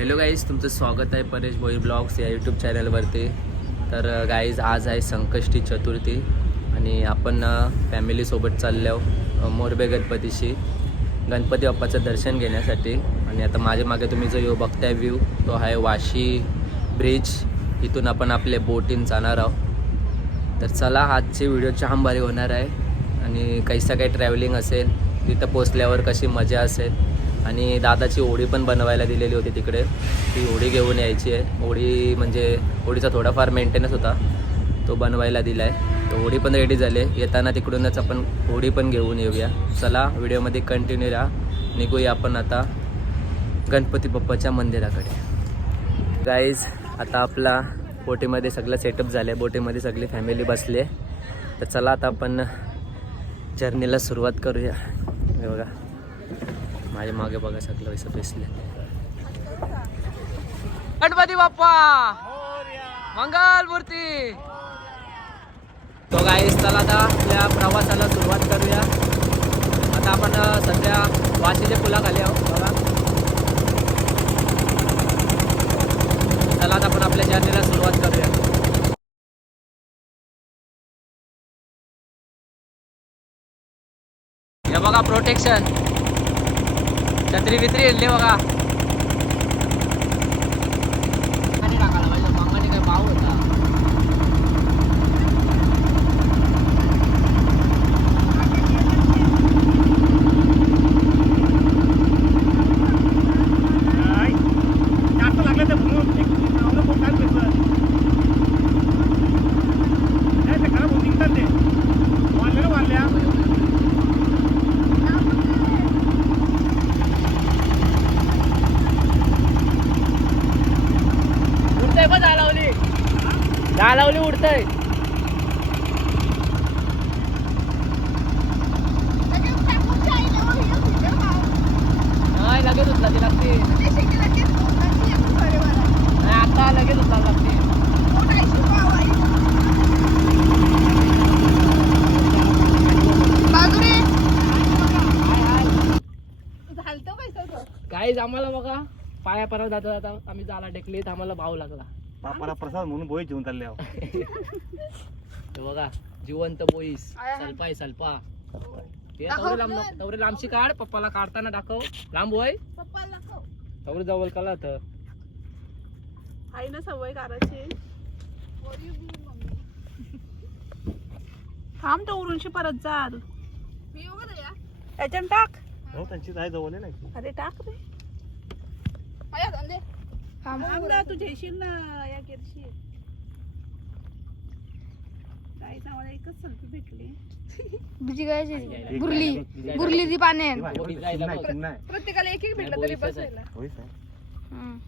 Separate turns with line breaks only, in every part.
Hello guys तुमचं स्वागत आहे परेश भोई ब्लॉग्स या यूट्यूब चॅनलवरती तर गाईज आज आहे संकष्टी चतुर्थी आणि आपण फॅमिलीसोबत चाललो मोरबे गणपतीशी. गणपती बाप्पाचं दर्शन घेण्यासाठी. आणि आता माझ्या मागे तुम्ही जो यो बघताय व्ह्यू तो आहे वाशी ब्रिज इथून आपण आपले बोटीन जाणार आहोत. तर चला आजची व्हिडिओ छान होणार आहे. आणि कैसा काही ट्रॅव्हलिंग असेल तिथं पोचल्यावर कशी मजा असेल आणि दादाची होळी पण बनवायला दिलेली होती तिकडे. ती होळी घेऊन यायची आहे. होळी म्हणजे होळीचा थोडाफार मेंटेनन्स होता. तो बनवायला दिला आहे तर होळी पण रेडी झाली. येताना तिकडूनच आपण होळी पण घेऊन येऊया. चला व्हिडिओमध्ये कंटिन्यू राहा. निघूया आपण आता गणपती बाप्पाच्या मंदिराकडे. गाईज आता आपला बोटीमध्ये सगळं सेटअप झालं आहे बोटीमध्ये सगळी फॅमिली बसली आहे तर चला आता आपण जर्नीला सुरुवात करूया. बघा. माझ्या मागे बघा सगळं वैसे बेसले गणपती बाप्पा! मंगल मूर्ती तो गाईस चला आता आपल्या प्रवासाला सुरुवात करूया. आता आपण सध्या वाशीच्या पुलाखाली आहोत बघा. चला आता आपण आपल्या जर्नीला सुरुवात करूया. हे बघा प्रोटेक्शन छत्री बित्री आणली बघा पाणी टाकायला पाहिजे मामाने काय भाव होता
जास्त लागलं तर म्हणून एक नावलं पण काय पैसे नाही ते खराब होऊन निघतात ते वाढल्या ना वाढल्या
उडतंय पण लावली लावली उडतंय नाही लगेच उचला ती लागते आता लगेच उचला लागते काहीच आम्हाला बघा पाया परत जाता जाता आम्ही जाला टेकलीत आम्हाला भाव लागला.
बापाला प्रसाद म्हणून बोई जेवून चालले आहो.
बघा जिवंत बोईस सल्पाय सल्पा. ते. तवरे लांब तवरे लांबशी काढ पप्पाला काढताना दाखव. लांब होय तवरे जवळ कला तर.
आई ना सवय करायची थांब तो उरूनशी परत जा याच्यात टाक.
हो त्यांची जाय जवळ आहे ना.
अरे टाक रे थांब ना तू जेशील ना या गिरशी गाईचा मला एकच सल्फी भेटली.
बुजी काय बुरली. बुरली ती पाण्यात
हो.
प्रत्येकाला एक एक भेटलं तरी
आहे.
बसायला
हं.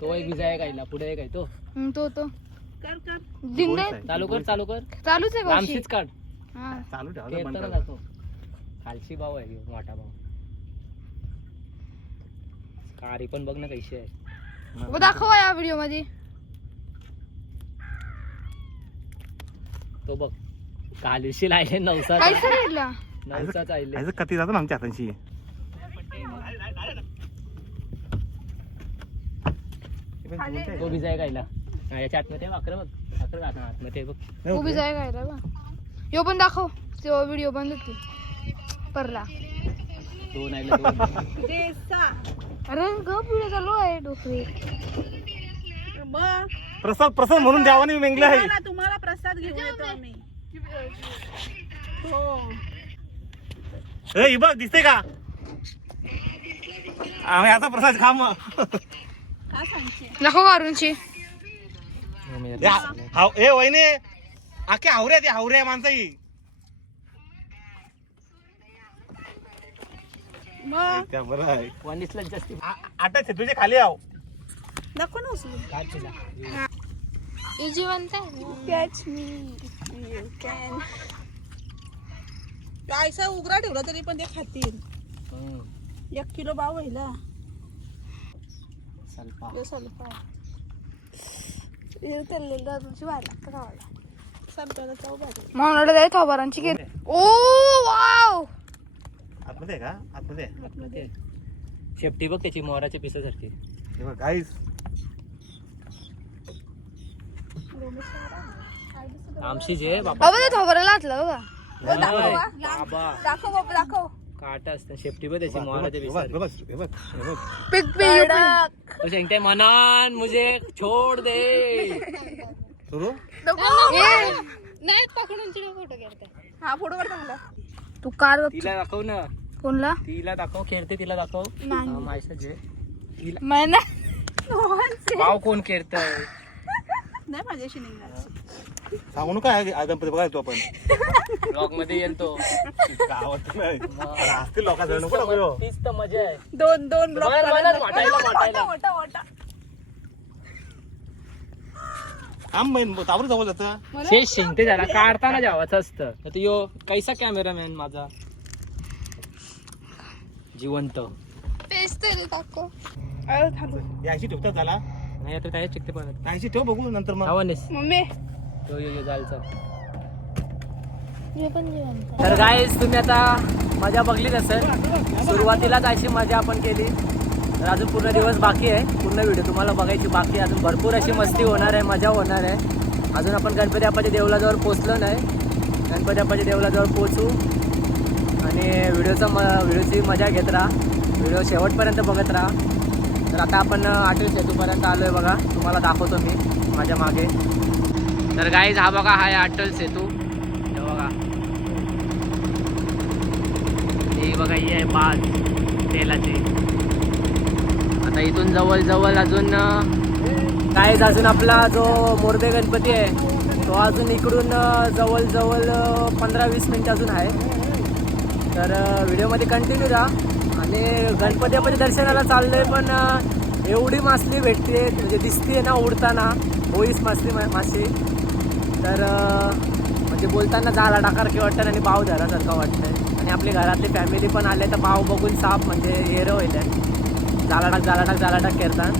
तो एक गायला पुढे एक आहे तो.
तो तो.
कर कर.
चालू कर चालू कर.
चालूच आहे
लांबशीच काढ.
हा.
चालू ठेवा.
जातो. खालची भाव आहे मोठा भाव कारी पण बघ ना कशी आहे.
दाखवा या व्हिडिओमध्ये.
तो बघ. कालीशी लायले नवसा
काय सांगितलं
नवसा चालले
कती जातो ना आमच्या हातांशी?
तो भिजाय गायला. हा, याच्या आतमध्ये वाकर बघ. वाकर घालणार आतमध्ये बघ.
उभी जाय बा यो पण दाखव. तो व्हिडिओ बंद होती. परला.
दोन आहे दोन.
जेसा
अरे ग व्हिडिओ चालू आहे डोकरी
प्रसाद प्रसाद म्हणून द्यावाने मेंगले आहे.
तुम्हाला तुम्हाला प्रसाद घेऊन येतो आम्ही. हो.
ए, ही बघ दिसते का? आम्ही आता प्रसाद खा मग
का सांगते?
दाखव वारूनची
या, हाव- ए वहिने आखे हावरे ते हावरे माणसं ही.
मग?
त्या बरं आहे. आ- आटा तुझे खाली आहो.
नको ना उचलू
काय तुला
ही जिवंत आहे
कॅच मी यू कॅन उघडा ठेवला तरी पण ते खातील.
हं,
एक किलो भाव व्हायला
सल्पा.
सल्फा
हे अजूनची व्हायला लागतं खावायला.
सल्फ्याला चव भाजी
म्हणून ओ वाव!
आतमध्ये का? आतमध्ये आहे?
आतमध्ये.
शेपटी बघ त्याची मोराच्या पिसासारखी.
हे बघ गाईस
आमची जे बाबा
बाबा ते थोबराला बघा.
नाही, बाबा.
दाखव बाबा दाखव.
काटा असतं. शेपटी बघ त्याची मोराच्या
बघ
पिसासारखी
बघ बघ बघ
पिक पे
तो सांगते मनान मुझे छोड दे.
सुरू?
नाही पकडून फोटो घेते.
हा फोटो काढ चांगला
तू कार
तिला दाखव ना.
कोणला?
तिला दाखव खेळते तिला दाखव. माहिती जे.
मैंने
भाव कोण खेळतय?
नाही माझ्याशी निघणार.
सांगू नका हा गणपती बघायचो आपण.
ब्लॉगमध्ये येईल तो
गावात नाही. अरे असतील लोकांचं नको.
तीच तर मजा आहे.
दोन दोन
बरं, वाटायला, वाटायला.
मोठा मोठा
काम महिन तावर जवळ जातं.
शेष शिंगते झाला काढताना जावाचं असतं. तर तो यो कैसा कॅमेरामॅन माझा? जिवंत.
याशी ठेवतात झाला
नाही आता त्याच्या चिकते पण
याशी ठेव बघू नंतर मग.
आवानेस.
मम्मी.
यो यो यो जालचा
हे पण जेवण
तर गाईज तुम्ही आता मजा बघलीच असेल. सुरुवातीलाच अशी मजा आपण केली. तर अजून पूर्ण दिवस बाकी आहे. पूर्ण व्हिडिओ तुम्हाला बघायची बाकी आहे. अजून भरपूर अशी मस्ती होणार आहे मजा होणार आहे. अजून आपण गणपती बाप्पाच्या देवलाजवळ पोचलो नाही. गणपती बाप्पाच्या देवलाजवळ पोचू आणि व्हिडिओचा म व्हिडिओची मजा घेत राहा. व्हिडिओ शेवटपर्यंत बघत राहा. तर आता आपण आठवी सेतूपर्यंत आलो आहे बघा. तुम्हाला दाखवतो मी माझ्या मागे. तर गाईज हा बघा हा आहे अटल सेतू. हे बघा. हे बघा ही आहे बाज तेलाची. आता इथून जवळ जवळ अजून काहीच अजून आपला जो मोरबे गणपती आहे तो अजून इकडून जवळ जवळ पंधरा वीस मिनिट अजून आहे. तर व्हिडिओमध्ये कंटिन्यू राहा. आणि गणपती बाप्पाच्या दर्शनाला चाललोय पण एवढी मासली भेटते म्हणजे दिसते ना उडताना. होईस मासली मासे माशी. तर म्हणजे बोलताना झाला टाकार वाटतं आणि भाव धरासारखं वाटतंय. आणि आपली घरातली फॅमिली पण आले तर भाव बघून साप म्हणजे हेर होईल. झाला टाक झाला टाक झाला टाक करतात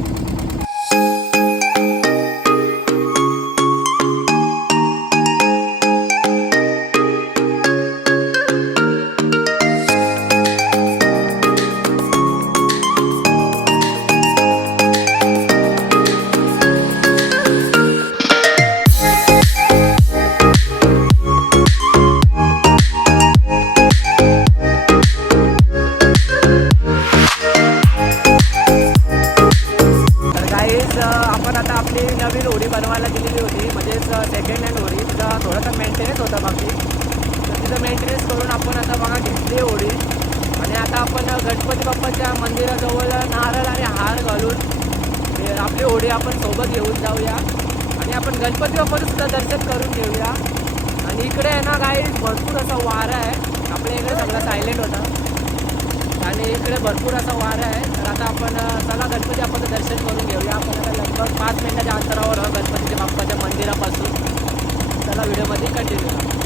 आता गणपती बाप्पाच्या मंदिराजवळ नारळ आणि हार घालून आपली होडी आपण सोबत घेऊन जाऊया. आणि आपण गणपती बाप्पाचंसुद्धा दर्शन करून घेऊया. आणि इकडे आहे ना काही भरपूर असा वारा आहे. आपल्या इकडे सगळं सायलेंट होता. आणि इकडे भरपूर असा वारा आहे. तर आता आपण अ, चला गणपती बाप्पाचं दर्शन करून घेऊया. आपण आता लगभग पाच मिनिटाच्या अंतरावर गणपतीच्या बाप्पाच्या मंदिरापासून. चला व्हिडिओमध्ये कंटिन्यू करा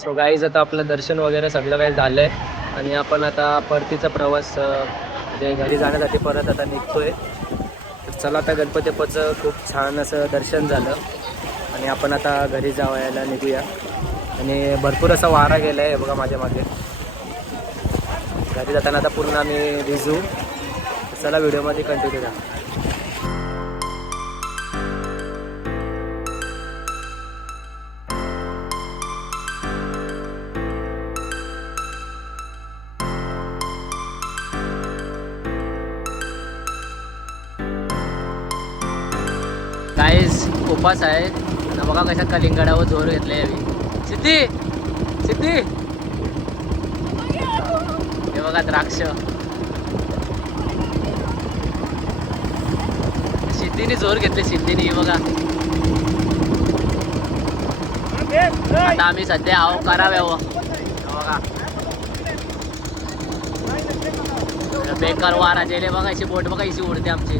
सो गाईज आता आपलं दर्शन वगैरे सगळं काही झालं आहे आणि आपण आता परतीचा प्रवास जे म्हणजे घरी जाण्यासाठी परत आता निघतोय. चला आता गणपतीपचं खूप छान असं दर्शन झालं. आणि आपण आता घरी जावायला निघूया. आणि भरपूर असा वारा गेला आहे बघा माझ्या मागे. घरी जाताना आता पूर्ण आम्ही भिजू. चला व्हिडिओमध्ये कंटिन्यू करा उपास आहे. आणि बघा कशा कलिंगडावर जोर घेतला यावी सिद्धी! सिद्धी! हे बघा द्राक्ष. सिद्धीने जोर घेतले सिद्धीने हे बघा. आता आम्ही सध्या आहो कराव्या बघा. बेकार वारा जेले बघा अशी बोट बघा अशी उडते आमची.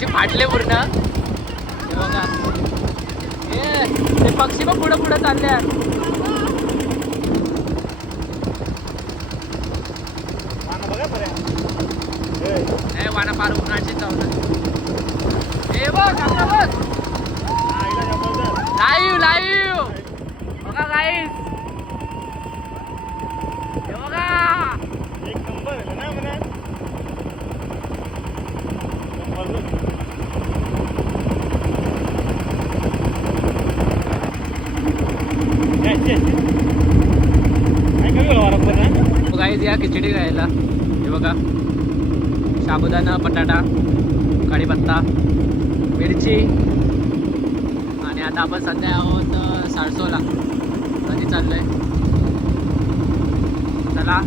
हे याचे फाटले पूर्ण. हे बघा. ते पक्षी पण पुढं पुढं चालले वाना पार उन्हाळची चावलं. ए बघ आता बघ लाईव्ह लाईव्ह बघा गाईस हे बघा गाईज या खिचडी खायला. हे बघा. साबुदाणा बटाटा कढीपत्ता मिरची. आणि आता आपण सध्या आहोत अ, सारसोला कधी चाललंय. चला.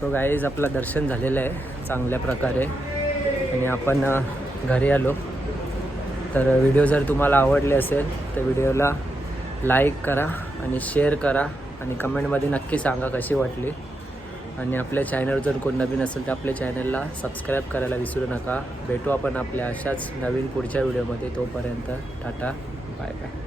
तो गाईज आपलं दर्शन झालेलं आहे चांगल्या प्रकारे. आणि आपण घरी आलो. तर व्हिडिओ जर तुम्हाला आवडले असेल तर व्हिडिओला लाईक करा आणि शेअर करा आणि कमेंटमध्ये नक्की सांगा कशी वाटली. आणि आपल्या चॅनल जर कोण नवीन असेल तर आपल्या चॅनलला सबस्क्राईब करायला विसरू नका. भेटू आपण आपल्या अशाच नवीन पुढच्या व्हिडिओमध्ये तोपर्यंत टाटा बाय बाय